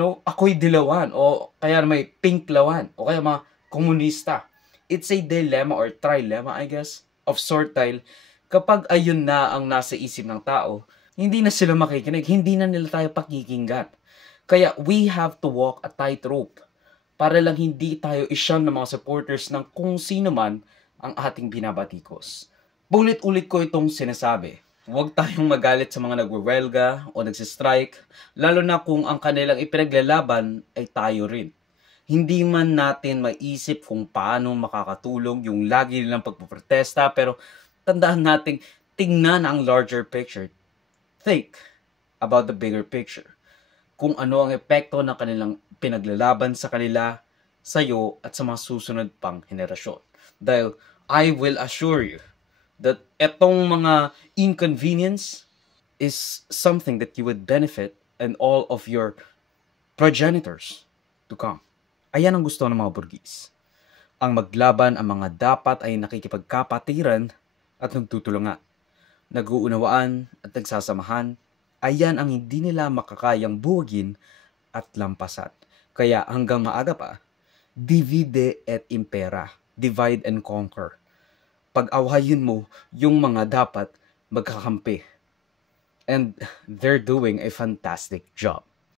ako'y dilawan o kaya may pink lawan o kaya mga komunista. It's a dilemma or trilemma, I guess, of sort dahil kapag ayun na ang nasa isip ng tao, hindi na sila makikinig, hindi na nila tayo pakikinggan. Kaya we have to walk a tightrope para lang hindi tayo isyam ng mga supporters ng kung sino man ang ating binabatikos. Ulit-ulit ko itong sinasabi. Huwag tayong magalit sa mga nagwewelga o nagsistrike, lalo na kung ang kanilang ipinaglalaban ay tayo rin. Hindi man natin maisip kung paano makakatulong yung lagi nilang pagpuprotesta, pero tandaan nating tingnan ang larger picture. Think about the bigger picture. Kung ano ang epekto ng kanilang pinaglalaban sa kanila, sa iyo at sa mga susunod pang henerasyon. Dahil I will assure you that etong mga inconvenience is something that you would benefit and all of your progenitors to come. Ayan ang gusto ng mga Burgis. Ang maglaban ang mga dapat ay nakikipagkapatiran at nagtutulungan. Nag-uunawaan at nagsasamahan, ayan ang hindi nila makakayang buwagin at lampasan. Kaya hanggang maaga pa, divide et impera, divide and conquer. Pag-awayin mo yung mga dapat magkakampi. And they're doing a fantastic job.